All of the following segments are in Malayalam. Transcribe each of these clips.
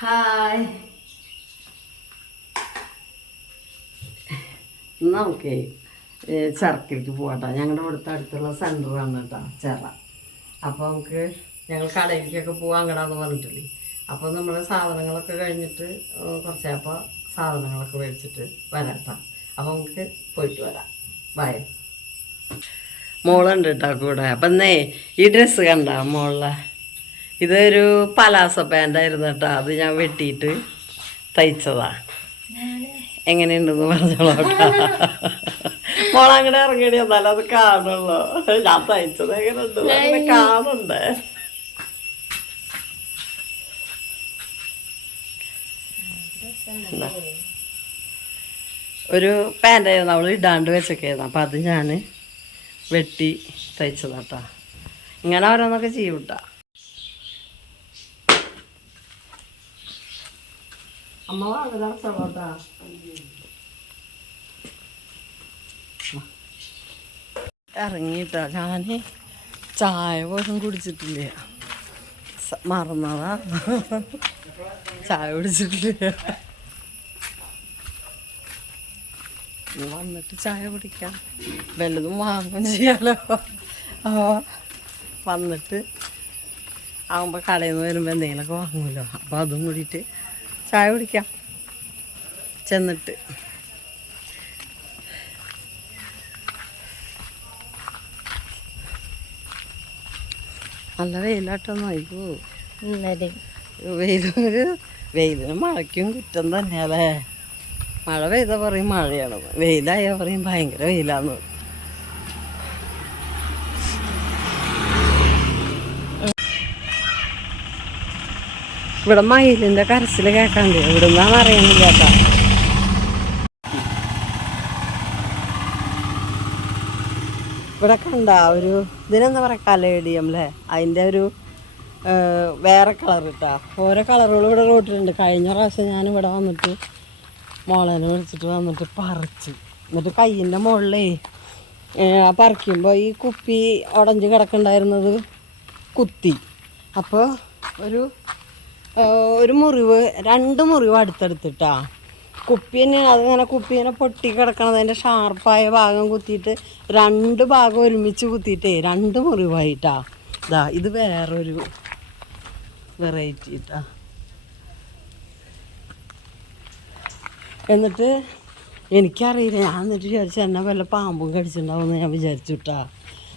ഹായ്. നമുക്കേ ചെറക്കിലേക്ക് പോകട്ടോ ഞങ്ങളുടെ ഇവിടുത്തെ അടുത്തുള്ള സെന്ററാണ് കേട്ടോ ചിറ. അപ്പോൾ നമുക്ക് ഞങ്ങൾ കടയിലേക്കൊക്കെ പോകാൻ അങ്ങടാന്ന് പറഞ്ഞിട്ടില്ലേ? അപ്പോൾ നമ്മൾ സാധനങ്ങളൊക്കെ കഴിഞ്ഞിട്ട് കുറച്ചപ്പോൾ സാധനങ്ങളൊക്കെ മേടിച്ചിട്ട് വരാം കേട്ടോ അപ്പോൾ നമുക്ക് പോയിട്ട് വരാം. ബൈ മോളുണ്ട് കേട്ടോ കൂടെ. അപ്പം എന്നേ ഈ ഡ്രസ്സ് കണ്ട മോളിലെ? ഇതൊരു പലാസ പാന്റായിരുന്നു കേട്ടോ. അത് ഞാൻ വെട്ടിയിട്ട് തയ്ച്ചതാ. എങ്ങനെയുണ്ടെന്ന് പറഞ്ഞോളൂ കേട്ടോ. മോളങ്ങടെ ഇറങ്ങിയടി എന്നാലും അത് കാണുള്ളൂ. ഞാൻ തയ്ച്ചത് എങ്ങനെയുണ്ട്? അങ്ങനെ കാണണ്ടേ? ഒരു പാന്റായിരുന്നു അവൾ ഇടാണ്ട് വെച്ചൊക്കെയായിരുന്നു. അപ്പം അത് ഞാൻ വെട്ടി തയ്ച്ചതാട്ടാ ഇങ്ങനെ ഓരോന്നൊക്കെ ചെയ്യും അമ്മ സവോട്ട ഇറങ്ങിട്ടാ ഞാൻ ചായ പോലും കുടിച്ചിട്ടില്ല. മറന്നതാ. ചായ കുടിച്ചിട്ടില്ല. വന്നിട്ട് ചായ കുടിക്കാം. വല്ലതും വാങ്ങും ചെയ്യാലോ. വന്നിട്ട് ആകുമ്പോൾ കടയിൽ നിന്ന് വരുമ്പോൾ എന്തെങ്കിലുമൊക്കെ വാങ്ങുമല്ലോ. അപ്പോൾ അതും കൂടിയിട്ട് ചായ കുടിക്കാം. ചെന്നിട്ട്. നല്ല വെയിലാട്ടൊന്നും അയ്യോ വെയിലൊരു വെയിലിന് മഴയ്ക്കും കുറ്റം തന്നെയല്ലേ? മഴ പെയ്ത പറയും മഴയാണെന്ന് വെയിലായാൽ പറയും ഭയങ്കര വെയിലാന്ന് ഇവിടെ മയിലിന്റെ കരച്ചിൽ കേൾക്കാണ്ട് ഇവിടുന്നാന്ന് അറിയുന്നില്ല കേട്ടോ. ഇവിടെ കണ്ട ഒരു ഇതിനെന്താ പറയാ കലേഡിയം അല്ലേ അതിന്റെ ഒരു വേറെ കളർ കിട്ടാ ഓരോ കളറുകൾ ഇവിടെ റോട്ടിലുണ്ട് കഴിഞ്ഞ പ്രാവശ്യം ഞാൻ ഇവിടെ വന്നിട്ട് മോളേനെ വിളിച്ചിട്ട് വന്നിട്ട് പറിച്ച്. എന്നിട്ട് കയ്യിന്റെ മുകളിലേ പറിക്കുമ്പോൾ ഈ കുപ്പി ഉടഞ്ച് കിടക്കണ്ടായിരുന്നത് കുത്തി. അപ്പോൾ ഒരു ഒരു മുറിവ് രണ്ട് മുറിവ് അടുത്തെടുത്തിട്ടാ. കുപ്പി തന്നെ അതിങ്ങനെ കുപ്പിനെ പൊട്ടി കിടക്കണത്. അതിന്റെ ഷാർപ്പായ ഭാഗം കുത്തിയിട്ട് രണ്ട് ഭാഗം ഒരുമിച്ച് കുത്തിയിട്ടേ രണ്ട് മുറിവായിട്ടാ. ഇതാ ഇത് വേറൊരു വെറൈറ്റി ഇട്ടാ എന്നിട്ട് എനിക്കറിയില്ല ഞാൻ എന്നിട്ട് വിചാരിച്ചു എന്നെ വല്ല പാമ്പും കടിച്ചിട്ടുണ്ടാവുമെന്ന് ഞാൻ വിചാരിച്ചു കിട്ടാ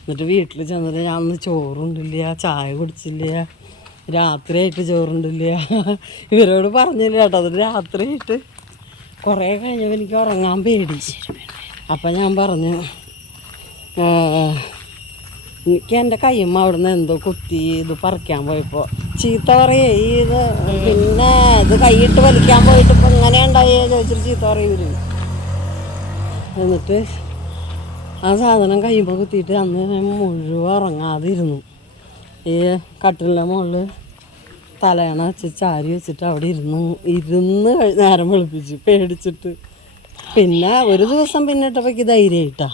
എന്നിട്ട് വീട്ടിൽ ചെന്നിട്ട് ഞാൻ അന്ന് ചോറുണ്ടില്ല ചായ കുടിച്ചില്ല. രാത്രിയായിട്ട് ചോറുണ്ടില്ല. ഇവരോട് പറഞ്ഞില്ല കേട്ടോ അത് രാത്രിയായിട്ട്. കുറേ കഴിഞ്ഞപ്പോൾ എനിക്ക് ഉറങ്ങാൻ പേടി. അപ്പം ഞാൻ പറഞ്ഞു "ആ, എനിക്ക് എന്റെ കയ്യമ്മ അവിടുന്ന് എന്തോ കുത്തി ഇത് പറിക്കാൻ പോയപ്പോൾ ചീത്ത പറയേ ഈ ഇത് പിന്നെ ഇത് കൈയിട്ട് വലിക്കാൻ പോയിട്ട് ഇപ്പം ഇങ്ങനെ ഉണ്ടായേ ചോദിച്ചിട്ട് ചീത്ത പറയും എന്നിട്ട് ആ സാധനം കയ്യുമ്പോൾ കുത്തിയിട്ട് അന്ന് മുഴുവൻ ഉറങ്ങാതിരുന്നു. ഈ കട്ടിലിന്റെ മുകളിൽ തലയണ വെച്ച് ചാരി വെച്ചിട്ട് അവിടെ ഇരുന്നു. ഇരുന്ന് നേരം വെളുപ്പിച്ച്. പേടിച്ചിട്ട്. പിന്നെ ഒരു ദിവസം പിന്നെ പിന്നിട്ടപ്പോഴേക്ക് ധൈര്യമായിട്ടാ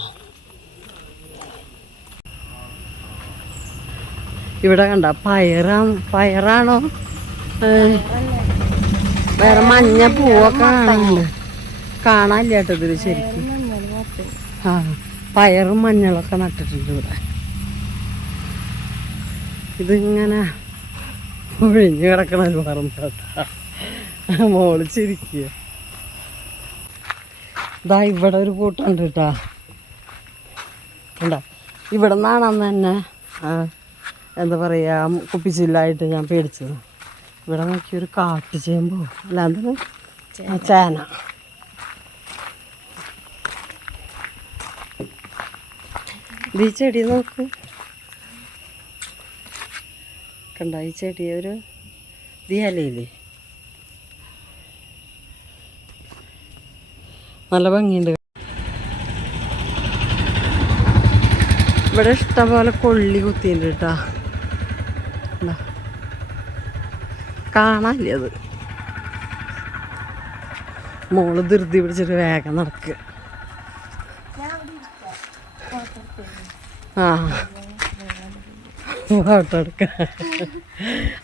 ഇവിടെ കണ്ട? പയറാ പയറാണോ? ഏ, വേറെ മഞ്ഞ പൂവൊക്കെ കാണാനില്ല കാണാനില്ല കേട്ടോ ഇതിൽ ശരിക്കും. ആ പയറും മഞ്ഞളൊക്കെ നട്ടിട്ടുണ്ട് ഇവിടെ. ഇതിങ്ങനെ ഒഴിഞ്ഞു കിടക്കണ മോൾ ചിരിക്കുക. ഇതാ ഇവിടെ ഒരു കൂട്ടുണ്ട് കേട്ടാ. കണ്ട? ഇവിടെ നിന്നാണെന്ന് തന്നെ എന്താ പറയുക കുപ്പിച്ചില്ലായിട്ട് ഞാൻ പേടിച്ചത്. ഇവിടെ നോക്കി ഒരു കാട്ടു ചെയ്യുമ്പോൾ അല്ലാതെ ചേന. ഈ ചെടി നോക്ക്. കണ്ട? ഈ ചെടി ഒരു ദിയാലയില്ലേ നല്ല ഭംഗിയുണ്ട്. ഇവിടെ ഇഷ്ടംപോലെ കൊള്ളി കുത്തിയിട്ടുണ്ട് കേട്ടാ. കാണാനില്ലേ അത്? മോൾ ധൃതി പിടിച്ചിട്ട് വേഗം നടക്കുക ആ. ഫോട്ടോ എടുക്കാൻ.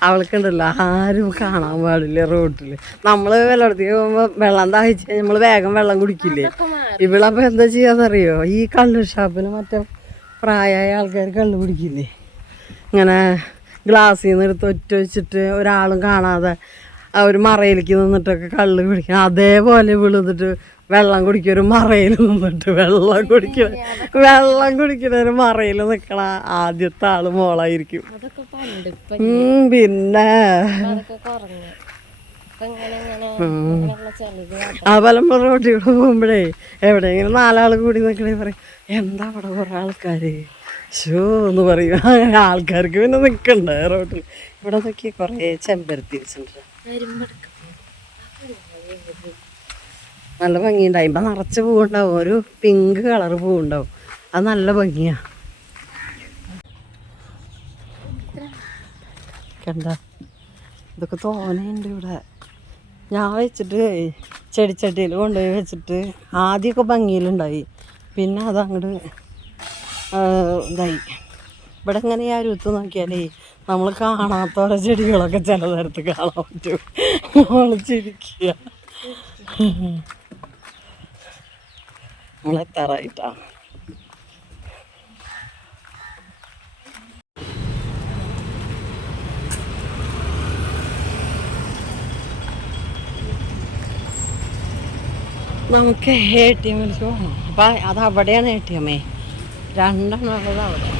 അവൾക്കുണ്ടല്ലോ ആരും കാണാൻ പാടില്ല റോട്ടിൽ നമ്മൾ വെള്ളത്തിൽ പോകുമ്പോൾ വെള്ളം ദാഹിച്ച് നമ്മൾ വേഗം വെള്ളം കുടിക്കില്ലേ? ഇവളപ്പോൾ എന്താ ചെയ്യാന്നറിയോ? ഈ കള്ളു ഷാപ്പിൽ മറ്റേ പ്രായമായ ആൾക്കാർ കള്ളു കുടിക്കില്ലേ? ഇങ്ങനെ ഗ്ലാസ്സിൽ നിന്ന് എടുത്ത് ഒറ്റ വെച്ചിട്ട് ഒരാളും കാണാതെ ഒരു മറയിലേക്ക് നിന്നിട്ടൊക്കെ കള്ള് കുടിക്കണം. അതേപോലെ വിളുന്നിട്ട് വെള്ളം കുടിക്കും ഒരു മറയിൽ നിന്നിട്ട് വെള്ളം കുടിക്കണ വെള്ളം കുടിക്കണ ഒരു മറയിൽ നിൽക്കണ ആദ്യത്തെ ആൾ മോളായിരിക്കും. പിന്നെ അതുപോലെ നമ്മൾ റോഡിലൂടെ പോകുമ്പോഴേ എവിടെയെങ്കിലും നാലാൾ കൂടി നിൽക്കണേ പറയും എന്താ അവിടെ കുറേ ആൾക്കാർ ഷോ എന്ന് പറയും. അങ്ങനെ ആൾക്കാർക്ക് പിന്നെ നിൽക്കണ്ടേ റോഡിൽ ഇവിടെ നോക്കി കുറേ ചെമ്പരത്തി വെച്ചിട്ടുണ്ട്. നല്ല ഭംഗിയുണ്ടാവും. ഇപ്പം നിറച്ച് പൂവുണ്ടാവും. ഒരു പിങ്ക് കളർ പൂവുണ്ടാവും. അത് നല്ല ഭംഗിയാ. കണ്ട? ഇതൊക്കെ തോനെയുണ്ട് ഇവിടെ. ഞാൻ വെച്ചിട്ട് ചെടിച്ചട്ടിയിൽ കൊണ്ടുപോയി വെച്ചിട്ട് ആദ്യമൊക്കെ ഭംഗിയിലുണ്ടായി. പിന്നെ അതങ്ങോട്ട് ഇതായി. ഇവിടെ ഇങ്ങനെ ആരും ഒത്തു നോക്കിയാലേ നമ്മൾ കാണാത്തോടെ ചെടികളൊക്കെ ചില നേരത്ത് കാണാൻ പറ്റും. ഒളിച്ചിരിക്കുക നമ്മളെത്താറായിട്ടാ നമുക്ക് എ ടി എമ്മിലേക്ക് പോകണം അപ്പം അത് അവിടെയാണ് എ ടി എമ്മേ രണ്ടെണ്ണം ഉള്ളത് അവിടെ.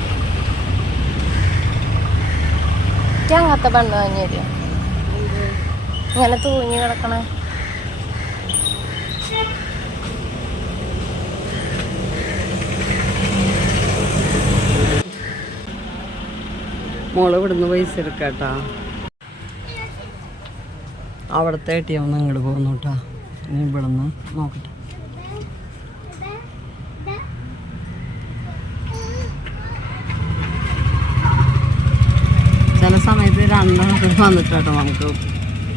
എനിക്ക് അങ്ങനത്തെ തരുമോ ഇങ്ങനെ തൂങ്ങി കിടക്കണേ. മോൾ ഇവിടുന്ന് പൈസ എടുക്കാട്ടാ. അവിടുത്തെ എ ടി ഇങ്ങോട്ട് പോകുന്നു കേട്ടോ ഇനി ഇവിടുന്ന് നോക്കട്ടെ ചില സമയത്ത് രണ്ടെണ്ണത്തിൽ വന്നിട്ട് കേട്ടോ നമുക്ക്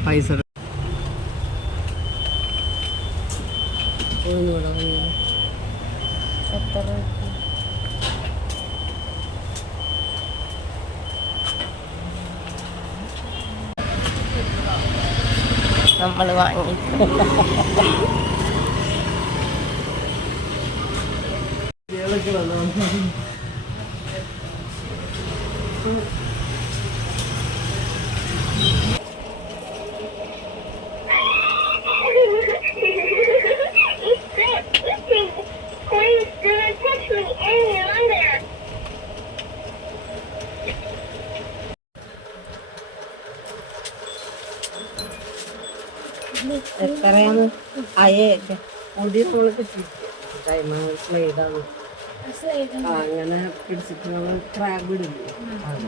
പൈസ? നമ്മൾ വാങ്ങി Please അയേ മുടി നമ്മൾ സ്ലൈഡാണ് ആ അങ്ങനെ പിടിച്ചിട്ട് നമ്മൾ ക്രാബ് ഇടില്ലേ അത്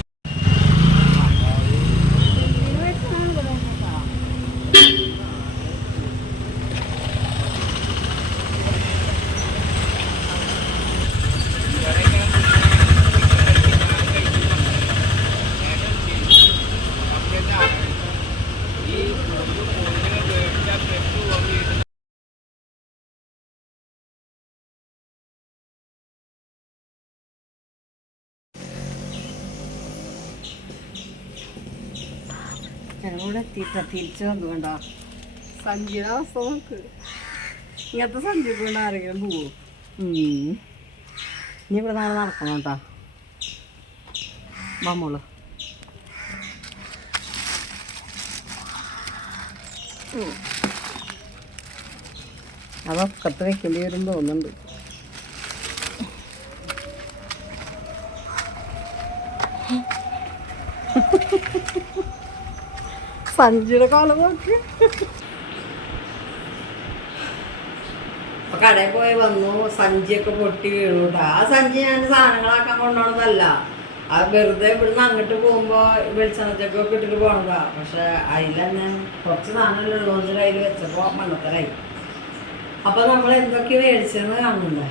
ഞങ്ങളിവിടെ എത്തിയിട്ടാ. തിരിച്ചു വന്നു വേണ്ട സഞ്ചിയുടെ അവസ്ഥ നോക്ക് ഇങ്ങനത്തെ സഞ്ചി കൊണ്ട് ആരെങ്കിലും പോവോ? ഇനി ഇവിടെ നാളെ നടക്കണം കേട്ടാ. വമ്മോൾ അതൊക്കത്ത് വെക്കേണ്ടി വരും തോന്നുന്നുണ്ട്. സഞ്ചിയുടെ കാലം നോക്ക്. കടയിൽ പോയി വന്നു സഞ്ചിയൊക്കെ പൊട്ടി വീണു. ആ സഞ്ചി ഞാൻ സാധനങ്ങളാക്കാൻ കൊണ്ടുപോണതല്ല ആ വെറുതെ ഇവിടുന്ന് അങ്ങോട്ട് പോകുമ്പോ വെളിച്ചെണ്ണത്തൊക്കെ ഇട്ടിട്ട് പോണതാ. പക്ഷെ അതിൽ തന്നെ കുറച്ച് സാധനമല്ലേ അതിൽ വെച്ചപ്പോ മണ്ണത്തലായി അപ്പൊ നമ്മൾ എന്തൊക്കെ മേടിച്ചെന്ന് കാണുന്നുണ്ടേ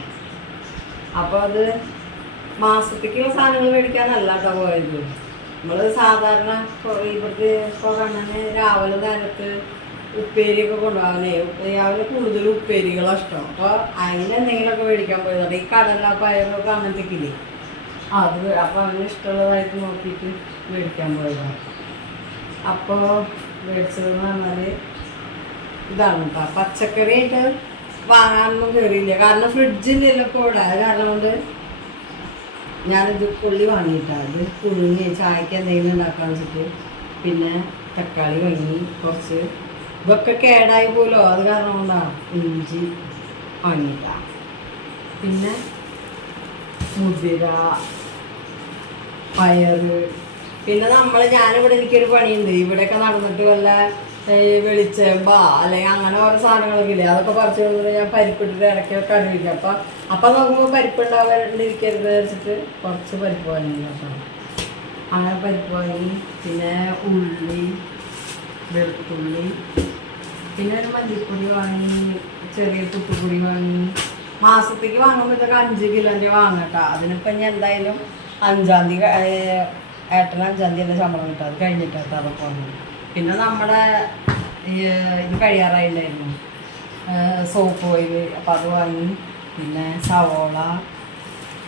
അപ്പൊ അത് മാസത്തേക്കുള്ള സാധനങ്ങൾ മേടിക്കാനല്ല കേട്ടോ പോയത്. നമ്മൾ സാധാരണ ഇവർക്ക് കണ്ണന് രാവിലെ നേരത്ത് ഉപ്പേരിയൊക്കെ കൊണ്ടുപോകാനേ രാവിലെ കൂടുതൽ ഉപ്പേരികളാണ് ഇഷ്ടം. അപ്പോൾ അതിനെന്തെങ്കിലുമൊക്കെ മേടിക്കാൻ പോയതാണ്. ഈ കടല പയറൊക്കെ അങ്ങനത്തെ ഇല്ലേ അത് അപ്പോൾ അങ്ങനെ ഇഷ്ടമുള്ളതായിട്ട് നോക്കിയിട്ട് മേടിക്കാൻ പോയതാണ്. അപ്പോൾ മേടിച്ചതെന്ന് പറഞ്ഞാൽ ഇതാണ് കേട്ടോ പച്ചക്കറി ആയിട്ട് വാങ്ങാനൊന്നും കയറിയില്ല കാരണം ഫ്രിഡ്ജില്ലല്ലോ ഇപ്പോൾ ഇവിടെ. കാരണം കൊണ്ട് ഞാനിത് പുള്ളി വാങ്ങിയിട്ടാണ് ഇത് പുഴുങ്ങി ചായക്ക് എന്തെങ്കിലും ഉണ്ടാക്കാന്ന് വെച്ചിട്ട് പിന്നെ തക്കാളി വാങ്ങി കുറച്ച് ഇതൊക്കെ കേടായി പോലോ അത് കാരണം കൊണ്ടാണ് ഇഞ്ചി വാങ്ങിയിട്ടാണ് പിന്നെ മുതിര പയറ്. പിന്നെ നമ്മൾ ഞാനിവിടെ എനിക്കൊരു പണിയുണ്ട്. ഇവിടെയൊക്കെ നടന്നിട്ട് വല്ല വെളിച്ചെമ്പ അല്ലെങ്കിൽ അങ്ങനെ ഓരോ സാധനങ്ങളൊക്കെ ഇല്ലേ? അതൊക്കെ പറിച്ചു കൊണ്ടിട്ട് ഞാൻ പരിപ്പിട്ടിട്ട് ഇടയ്ക്ക് കറി വയ്ക്കും അപ്പം അപ്പം നോക്കുമ്പോൾ പരിപ്പ് ഉണ്ടാവാണ്ടിരിക്കരുത് വെച്ചിട്ട് കുറച്ച് പരിപ്പ് വാങ്ങി അങ്ങനെ പരിപ്പ് വാങ്ങി പിന്നെ ഉള്ളി വെളുത്തുള്ളി പിന്നെ ഒരു മല്ലിപ്പൊടി വാങ്ങി ചെറിയ പുട്ടുപൊടി വാങ്ങി. മാസത്തേക്ക് വാങ്ങുമ്പോൾ ഇതൊക്കെ അഞ്ച് കിലോന്റെ വാങ്ങട്ടോ അതിനിപ്പം ഞാൻ എന്തായാലും അഞ്ചാം തീയതി ഏട്ടന് അഞ്ചാം തീയതി ശമ്പളം കിട്ടും അത് കഴിഞ്ഞിട്ടാണ് അതൊക്കെ വാങ്ങി പിന്നെ നമ്മുടെ ഇത് കഴിയാറായില്ലായിരുന്നു. സോപ്പ് ഓയിൽ അപ്പം അത് വാങ്ങി. പിന്നെ സവോള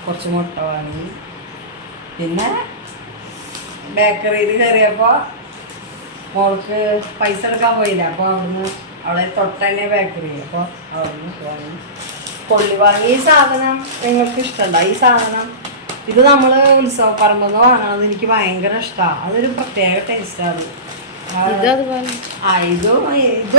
കുറച്ച് മുട്ട വാങ്ങി. പിന്നെ ബേക്കറിയിൽ കയറിയപ്പോൾ മോൾക്ക് പൈസ എടുക്കാൻ പോയില്ല. അപ്പോൾ അവിടുന്ന് അവളെ തൊട്ടന്നെ ബേക്കറി. അപ്പോൾ അവിടുന്ന് വാങ്ങി. കൊള്ളി വാങ്ങി. ഈ സാധനം നിങ്ങൾക്ക് ഇഷ്ടമുണ്ടോ ഈ സാധനം ഇത് നമ്മൾ ഉത്സവ പറമ്പെന്ന് വാങ്ങണത് എനിക്ക് ഭയങ്കര ഇഷ്ടമാണ് അതൊരു പ്രത്യേക ടേസ്റ്റാണ് ആ ഇതും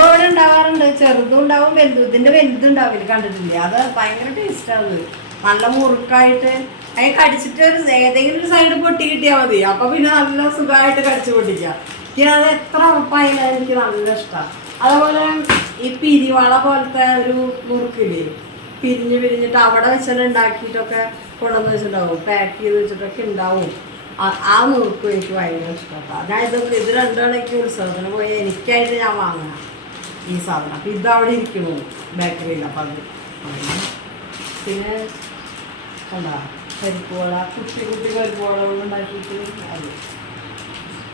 അവിടെ ഉണ്ടാവാറുണ്ട്. ചെറുതും ഉണ്ടാവും വലുതും ഇതിന്റെ വലുതും ഉണ്ടാവില്ല കണ്ടിട്ടില്ലേ? അത് ഭയങ്കര ടേസ്റ്റാണ് നല്ല മുറുക്കായിട്ട് അതിന് കടിച്ചിട്ട് ഒരു ഏതെങ്കിലും ഒരു സൈഡ് പൊട്ടി കിട്ടിയാൽ മതി. അപ്പൊ പിന്നെ നല്ല സുഖമായിട്ട് കടിച്ചു പൊട്ടിക്കാം. എനിക്ക് അത് എത്ര ഉറപ്പായാലും എനിക്ക് നല്ല ഇഷ്ടമാണ് അതുപോലെ ഈ പിരിവള പോലത്തെ ഒരു മുറുക്കില്ലേ? പിരിഞ്ഞ് പിരിഞ്ഞിട്ട് അവിടെ വെച്ചാൽ ഉണ്ടാക്കിയിട്ടൊക്കെ കൊണ്ടുവന്ന് വെച്ചിട്ടുണ്ടാവും. പാക്ക് ചെയ്ത് വെച്ചിട്ടൊക്കെ ഉണ്ടാവും. ആ- നുറുക്കും എനിക്ക് ഭയങ്കര ഇഷ്ടപ്പെട്ടു അതായത് ഇത് രണ്ടാണ് എനിക്ക് ഉത്സവത്തിന് പോയി എനിക്കായിട്ട് ഞാൻ വാങ്ങണം ഈ സാധനം. അപ്പം ഇതവിടെ ഇരിക്കുന്നു ബേക്കറിയിൽ അപ്പം അത്. പിന്നെ എന്താ? പരിപ്പുവള കുട്ടി കുട്ടി പരിപ്പുവള ഉണ്ടാക്കിയിട്ട് അത്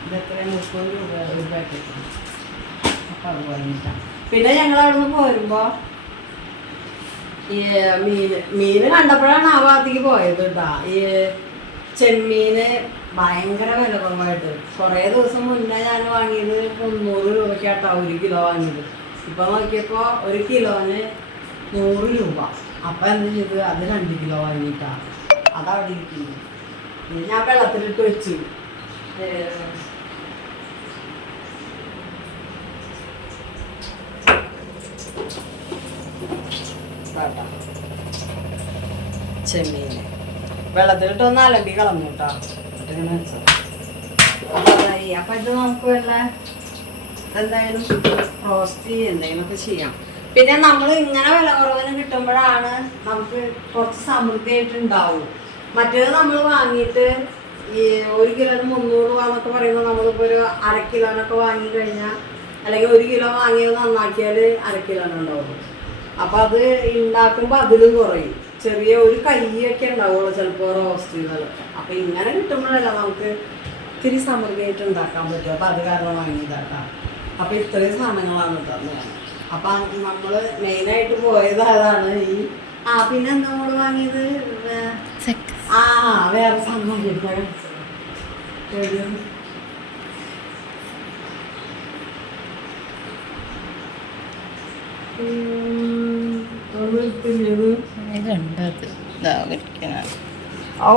ഇതെത്രയും മുപ്പത് രൂപ ഒരു പാക്കറ്റ് അപ്പം അത് വാങ്ങിയിട്ടാണ് പിന്നെ ഞങ്ങൾ അവിടുന്ന് പോരുമ്പോൾ ഈ മീൻ മീൻ കണ്ടപ്പോഴാണ് ആ ഭാഗത്തേക്ക് പോയത് കേട്ടാ ഈ ചെമ്മീന് ഭയങ്കര വില കുറവായിട്ട്. കുറേ ദിവസം മുന്നേ ഞാൻ വാങ്ങിയത് മുന്നൂറ് രൂപയ്ക്കാട്ടോ ഒരു കിലോ വാങ്ങിയത്. ഇപ്പൊ നോക്കിയപ്പോ ഒരു കിലോന് നൂറ് രൂപ. അപ്പൊ എന്ത് ചെയ്ത്? അത് രണ്ട് കിലോ വാങ്ങിയിട്ടാ. അതവിടെ ഇരിക്കുന്നു ഞാൻ വെള്ളത്തിലിട്ട് വെച്ചു. ചെമ്മീനെ. വെള്ളത്തിലിട്ട് ഒന്ന് അലമ്പി കളഞ്ഞു കേട്ടോ. അപ്പൊ ഇത് നമുക്ക് വല്ല എന്തായാലും റോസ്റ്റ് എന്തെങ്കിലുമൊക്കെ ചെയ്യാം. പിന്നെ നമ്മൾ ഇങ്ങനെ വില കുറവിന് കിട്ടുമ്പോഴാണ് നമുക്ക് കുറച്ച് സമൃദ്ധിയായിട്ട് ഉണ്ടാവും. മറ്റേത് നമ്മൾ വാങ്ങിയിട്ട് ഈ ഒരു കിലോന് മുന്നൂറ് രൂപ എന്നൊക്കെ പറയുമ്പോൾ നമ്മളിപ്പോൾ ഒരു അര കിലോനൊക്കെ വാങ്ങി കഴിഞ്ഞാൽ അല്ലെങ്കിൽ ഒരു കിലോ വാങ്ങിയത് നന്നാക്കിയാൽ അര കിലോനുണ്ടാവും അപ്പം അപ്പൊ അത് ഉണ്ടാക്കുമ്പോൾ അതിലും കുറയും. ചെറിയ ഒരു കയ്യൊക്കെ ഉണ്ടാവുള്ളൂ ചിലപ്പോൾ റോസ്റ്റ് ചെയ്തതൊക്കെ അപ്പോൾ ഇങ്ങനെ കിട്ടുമ്പോഴല്ല നമുക്ക് ഇത്തിരി സമൃദ്ധിയായിട്ട് ഉണ്ടാക്കാൻ പറ്റും. അപ്പോൾ അത് കാരണം വാങ്ങിയതാക്കാം അപ്പോൾ ഇത്രയും സാധനങ്ങളാണ് തന്നത് അപ്പം നമ്മൾ മെയിനായിട്ട് പോയത് അതാണ് ഈ ആ പിന്നെ എന്താ നമ്മൾ വാങ്ങിയത്? ആ വേറെ സാധനം കിട്ടാൻ ഒന്നും ഇതുണ്ടത് ഇതാ കഴിക്കണ ഔ.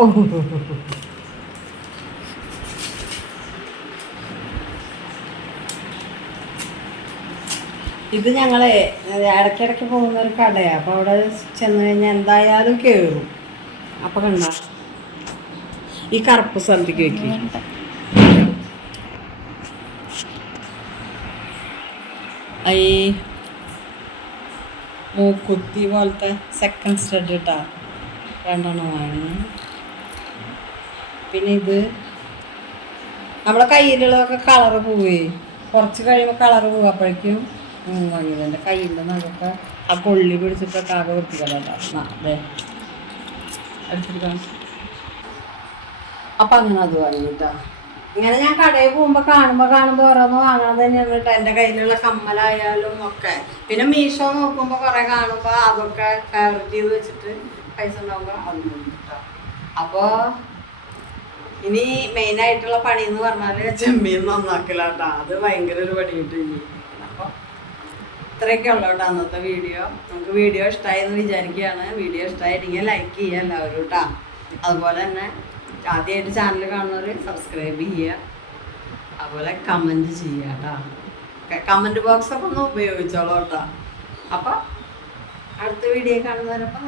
ഇത് ഞങ്ങളെ ഇടയ്ക്കിടയ്ക്ക് പോകുന്ന ഒരു കടയാണ് അപ്പോൾ അവിടെ ചെന്ന് കഴിഞ്ഞാൽ എന്തായാലും കേറും. അപ്പോൾ കണ്ട? ഈ കറുപ്പ് സ്ഥലത്തേക്ക് വെക്കും. വേണ്ട ഈ മൂക്കുത്തി പോലത്തെ സെക്കൻഡ് സ്റ്റഡ് ഇട്ടാ. വാങ്ങി. പിന്നെ ഇത് നമ്മളെ കയ്യിലുള്ളതൊക്കെ കളറ് പോവേ. കുറച്ച് കഴിയുമ്പോൾ കളറ് പോകും അപ്പോഴേക്കും വാങ്ങിയത് എന്റെ കയ്യിന്റെ നഖമൊക്കെ ആ കൊള്ളി പിടിച്ചിട്ടൊക്കെ ആകെ വൃത്തികളല്ല അതെ എടുത്തിരിക്കാം അപ്പം അങ്ങനെ അത് വാങ്ങിട്ടാ ഇങ്ങനെ ഞാൻ കടയിൽ പോകുമ്പോൾ കാണുമ്പോൾ കാണുമ്പോൾ ഓരോന്ന് വാങ്ങണത് തന്നെയാണ് കേട്ടോ. എന്റെ കയ്യിലുള്ള കമ്മലായാലും ഒക്കെ. പിന്നെ മീഷോ നോക്കുമ്പോൾ കുറേ കാണുമ്പോൾ അതൊക്കെ ഫേവറേറ്റ് ചെയ്ത് വെച്ചിട്ട് പൈസ ഉണ്ടാകുമ്പോൾ അത് കേട്ടോ. അപ്പോൾ ഇനി മെയിൻ ആയിട്ടുള്ള പണി എന്ന് പറഞ്ഞാൽ ചെമ്മീൻ നന്നാക്കലാട്ടാ. അത് ഭയങ്കര ഒരു പണി കിട്ടും അപ്പോൾ ഇത്രയൊക്കെ ഉള്ളൂ കേട്ടോ അന്നത്തെ വീഡിയോ നമുക്ക് വീഡിയോ ഇഷ്ടമായി എന്ന് വിചാരിക്കുകയാണ്. വീഡിയോ ഇഷ്ടമായിട്ടെങ്കിൽ ലൈക്ക് ചെയ്യുക എല്ലാവരും കേട്ടോ. അതുപോലെ തന്നെ ആദ്യമായിട്ട് ചാനൽ കാണുന്നവർ സബ്സ്ക്രൈബ് ചെയ്യുക. അതുപോലെ കമന്റ് ചെയ്യുക കേട്ടോ കമന്റ് ബോക്സൊക്കെ ഒന്ന് ഉപയോഗിച്ചോളൂ കേട്ടോ അപ്പം അടുത്ത വീഡിയോ കാണുന്നവരപ്പോൾ